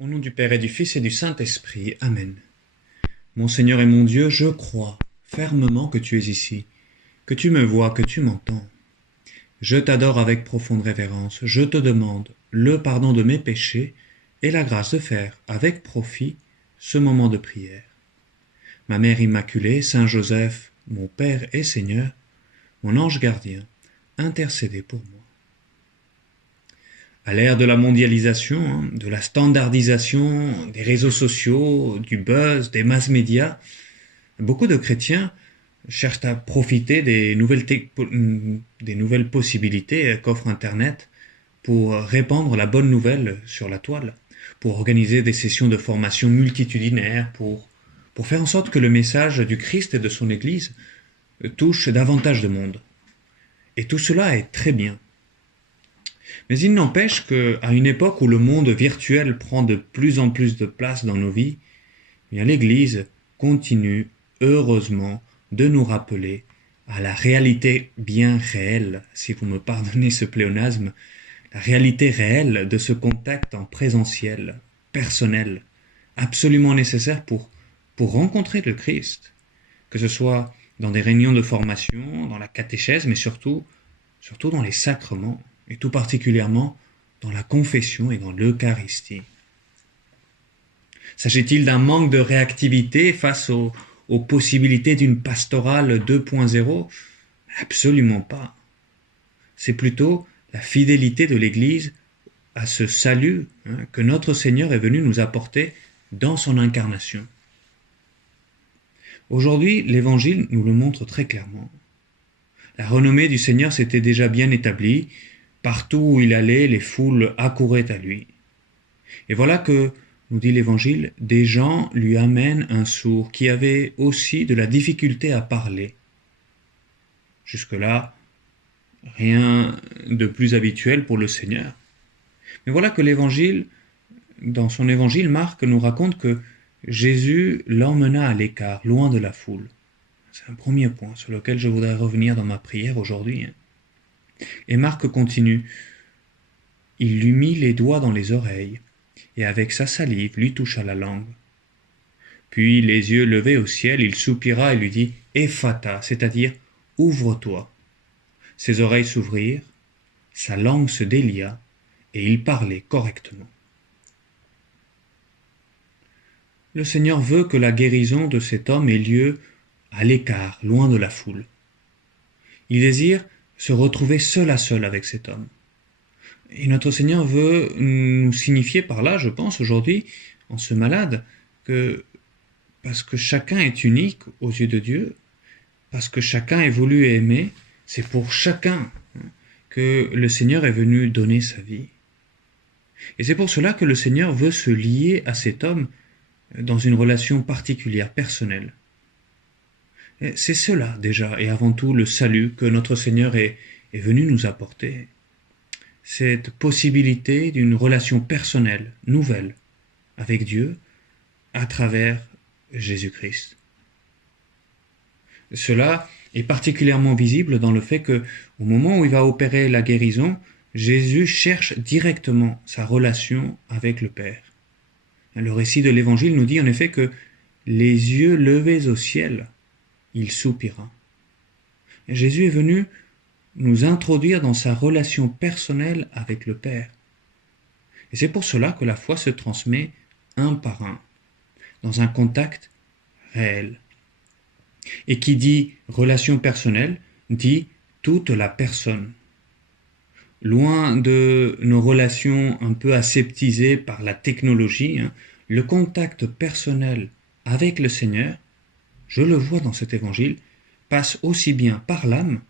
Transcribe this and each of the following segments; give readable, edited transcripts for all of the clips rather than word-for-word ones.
Au nom du Père et du Fils et du Saint-Esprit. Amen. Mon Seigneur et mon Dieu, je crois fermement que tu es ici, que tu me vois, que tu m'entends. Je t'adore avec profonde révérence. Je te demande le pardon de mes péchés et la grâce de faire avec profit ce moment de prière. Ma Mère Immaculée, Saint Joseph, mon Père et Seigneur, mon ange gardien, intercédez pour moi. À l'ère de la mondialisation, de la standardisation, des réseaux sociaux, du buzz, des mass médias, beaucoup de chrétiens cherchent à profiter des nouvelles possibilités qu'offre Internet pour répandre la bonne nouvelle sur la toile, pour organiser des sessions de formation multitudinaires, pour faire en sorte que le message du Christ et de son Église touche davantage de monde. Et tout cela est très bien. Mais il n'empêche qu'à une époque où le monde virtuel prend de plus en plus de place dans nos vies, eh bien l'Église continue, heureusement, de nous rappeler à la réalité bien réelle, si vous me pardonnez ce pléonasme, la réalité réelle de ce contact en présentiel, personnel, absolument nécessaire pour rencontrer le Christ, que ce soit dans des réunions de formation, dans la catéchèse, mais surtout dans les sacrements, et tout particulièrement dans la confession et dans l'Eucharistie. S'agit-il d'un manque de réactivité face aux possibilités d'une pastorale 2.0 ? Absolument pas. C'est plutôt la fidélité de l'Église à ce salut que notre Seigneur est venu nous apporter dans son incarnation. Aujourd'hui, l'Évangile nous le montre très clairement. La renommée du Seigneur s'était déjà bien établie. Partout où il allait, les foules accouraient à lui. Et voilà que, nous dit l'Évangile, des gens lui amènent un sourd qui avait aussi de la difficulté à parler. Jusque-là, rien de plus habituel pour le Seigneur. Mais voilà que l'Évangile, dans son Évangile, Marc nous raconte que Jésus l'emmena à l'écart, loin de la foule. C'est un premier point sur lequel je voudrais revenir dans ma prière aujourd'hui. Et Marc continue. Il lui mit les doigts dans les oreilles, et avec sa salive lui toucha la langue. Puis, les yeux levés au ciel, il soupira et lui dit « Ephata », c'est-à-dire « Ouvre-toi ». Ses oreilles s'ouvrirent, sa langue se délia, et il parlait correctement. Le Seigneur veut que la guérison de cet homme ait lieu à l'écart, loin de la foule. Il désire se retrouver seul à seul avec cet homme. Et notre Seigneur veut nous signifier par là, je pense, aujourd'hui, en ce malade, que parce que chacun est unique aux yeux de Dieu, parce que chacun est voulu et aimé, c'est pour chacun que le Seigneur est venu donner sa vie. Et c'est pour cela que le Seigneur veut se lier à cet homme dans une relation particulière, personnelle. Et c'est cela déjà, et avant tout, le salut que notre Seigneur est venu nous apporter. Cette possibilité d'une relation personnelle, nouvelle, avec Dieu, à travers Jésus-Christ. Cela est particulièrement visible dans le fait que, au moment où il va opérer la guérison, Jésus cherche directement sa relation avec le Père. Le récit de l'Évangile nous dit en effet que les yeux levés au ciel, il soupira. Jésus est venu nous introduire dans sa relation personnelle avec le Père. Et c'est pour cela que la foi se transmet un par un, dans un contact réel. Et qui dit relation personnelle, dit toute la personne. Loin de nos relations un peu aseptisées par la technologie, le contact personnel avec le Seigneur, je le vois dans cet évangile, passe aussi bien par l'âme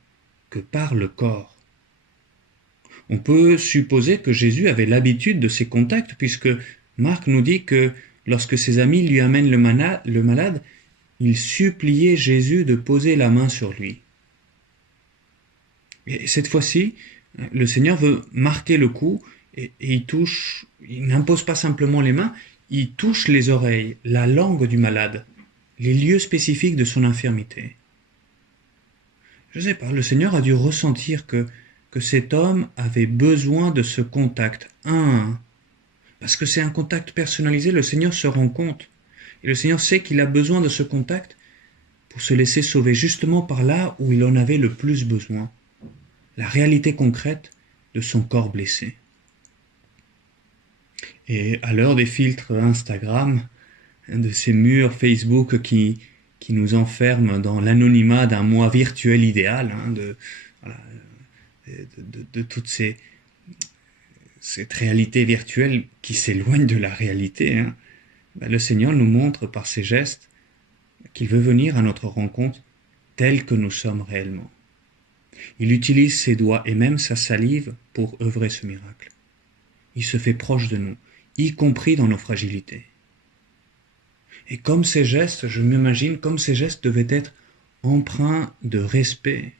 que par le corps. On peut supposer que Jésus avait l'habitude de ces contacts, puisque Marc nous dit que lorsque ses amis lui amènent le malade, il suppliait Jésus de poser la main sur lui. Et cette fois-ci, le Seigneur veut marquer le coup et il n'impose pas simplement les mains, il touche les oreilles, la langue du malade, les lieux spécifiques de son infirmité. Je ne sais pas, le Seigneur a dû ressentir que cet homme avait besoin de ce contact un à un Parce que c'est un contact personnalisé, le Seigneur se rend compte. Et le Seigneur sait qu'il a besoin de ce contact pour se laisser sauver justement par là où il en avait le plus besoin. La réalité concrète de son corps blessé. Et à l'heure des filtres Instagram, de ces murs Facebook qui nous enferment dans l'anonymat d'un moi virtuel idéal, voilà, de toutes cette réalité virtuelle qui s'éloigne de la réalité, le Seigneur nous montre par ses gestes qu'il veut venir à notre rencontre tel que nous sommes réellement. Il utilise ses doigts et même sa salive pour œuvrer ce miracle. Il se fait proche de nous, y compris dans nos fragilités. Et comme ces gestes, je m'imagine, comme ces gestes devaient être empreints de respect.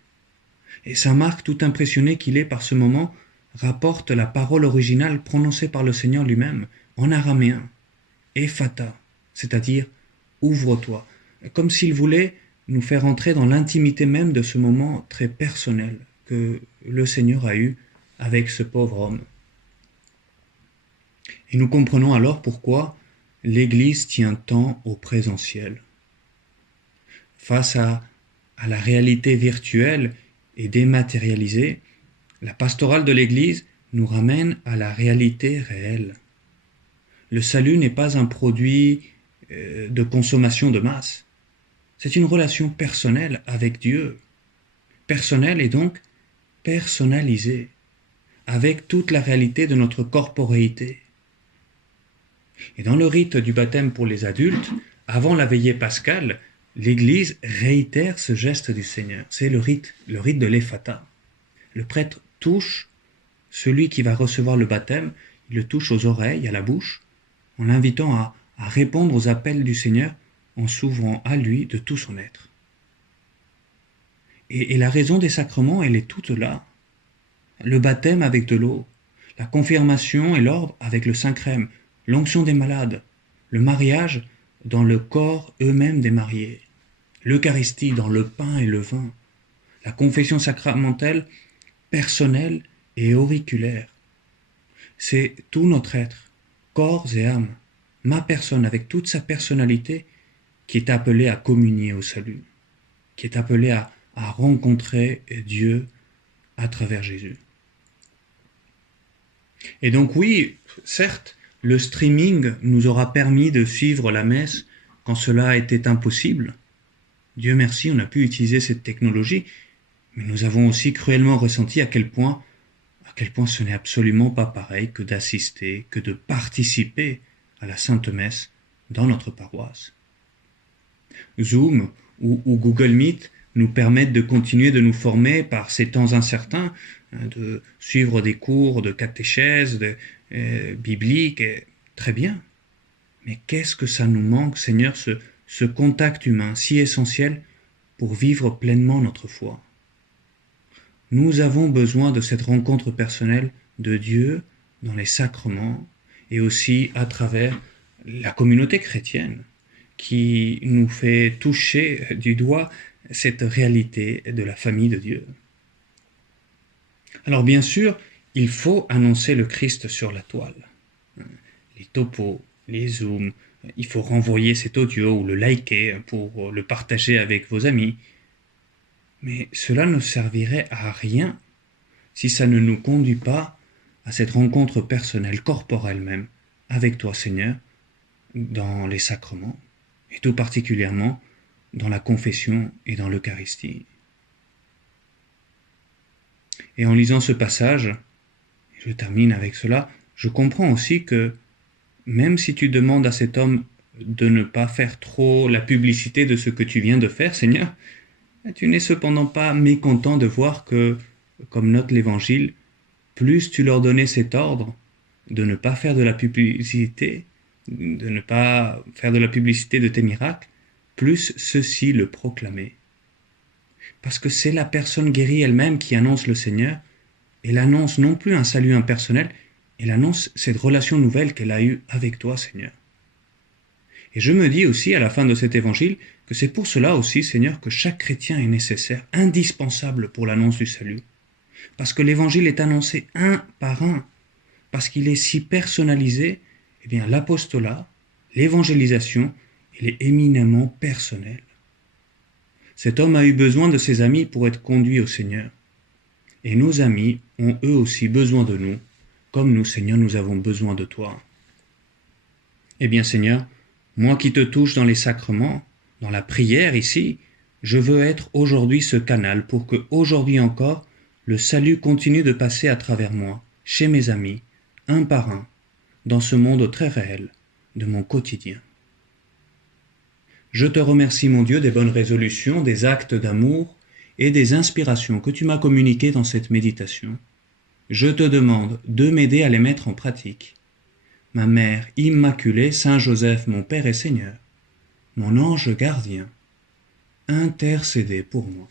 Et saint Marc, tout impressionné qu'il est par ce moment, rapporte la parole originale prononcée par le Seigneur lui-même, en araméen, Ephata, c'est-à-dire « ouvre-toi », comme s'il voulait nous faire entrer dans l'intimité même de ce moment très personnel que le Seigneur a eu avec ce pauvre homme. Et nous comprenons alors pourquoi l'Église tient tant au présentiel. Face à la réalité virtuelle et dématérialisée, la pastorale de l'Église nous ramène à la réalité réelle. Le salut n'est pas un produit de consommation de masse. C'est une relation personnelle avec Dieu. Personnelle et donc personnalisée, avec toute la réalité de notre corporéité. Et dans le rite du baptême pour les adultes, avant la veillée pascale, l'Église réitère ce geste du Seigneur. C'est le rite de l'Ephata. Le prêtre touche celui qui va recevoir le baptême, il le touche aux oreilles, à la bouche, en l'invitant à répondre aux appels du Seigneur en s'ouvrant à lui de tout son être. Et la raison des sacrements, elle est toute là. Le baptême avec de l'eau, la confirmation et l'ordre avec le Saint-Crème, l'onction des malades, le mariage dans le corps eux-mêmes des mariés, l'Eucharistie dans le pain et le vin, la confession sacramentelle personnelle et auriculaire. C'est tout notre être, corps et âme, ma personne avec toute sa personnalité qui est appelée à communier au salut, qui est appelée à rencontrer Dieu à travers Jésus. Et donc oui, certes, le streaming nous aura permis de suivre la messe quand cela était impossible. Dieu merci, on a pu utiliser cette technologie, mais nous avons aussi cruellement ressenti à quel point ce n'est absolument pas pareil que d'assister, que de participer à la Sainte Messe dans notre paroisse. Zoom ou Google Meet nous permettent de continuer de nous former par ces temps incertains, de suivre des cours de catéchèse, biblique, très bien. Mais qu'est-ce que ça nous manque, Seigneur, ce contact humain si essentiel pour vivre pleinement notre foi. Nous avons besoin de cette rencontre personnelle de Dieu dans les sacrements et aussi à travers la communauté chrétienne qui nous fait toucher du doigt cette réalité de la famille de Dieu. Alors bien sûr, il faut annoncer le Christ sur la toile. Les topos, les zooms, il faut renvoyer cet audio ou le liker pour le partager avec vos amis. Mais cela ne servirait à rien si ça ne nous conduit pas à cette rencontre personnelle, corporelle même, avec toi Seigneur, dans les sacrements, et tout particulièrement dans la confession et dans l'Eucharistie. Et en lisant ce passage, je termine avec cela, je comprends aussi que même si tu demandes à cet homme de ne pas faire trop la publicité de ce que tu viens de faire, Seigneur, tu n'es cependant pas mécontent de voir que, comme note l'Évangile, plus tu leur donnais cet ordre de ne pas faire de la publicité, de ne pas faire de la publicité de tes miracles, plus ceux-ci le proclamaient. Parce que c'est la personne guérie elle-même qui annonce le Seigneur, elle annonce non plus un salut impersonnel, elle annonce cette relation nouvelle qu'elle a eue avec toi, Seigneur. Et je me dis aussi, à la fin de cet évangile, que c'est pour cela aussi, Seigneur, que chaque chrétien est nécessaire, indispensable pour l'annonce du salut. Parce que l'évangile est annoncé un par un, parce qu'il est si personnalisé Eh bien, l'apostolat, l'évangélisation, il est éminemment personnel. Cet homme a eu besoin de ses amis pour être conduit au Seigneur. Et nos amis ont eux aussi besoin de nous, comme nous, Seigneur, nous avons besoin de toi. Eh bien, Seigneur, moi qui te touche dans les sacrements, dans la prière ici, je veux être aujourd'hui ce canal pour que, aujourd'hui encore, le salut continue de passer à travers moi, chez mes amis, un par un, dans ce monde très réel de mon quotidien. Je te remercie, mon Dieu, des bonnes résolutions, des actes d'amour et des inspirations que tu m'as communiquées dans cette méditation. Je te demande de m'aider à les mettre en pratique. Ma Mère Immaculée, Saint Joseph, mon Père et Seigneur, mon ange gardien, intercédez pour moi.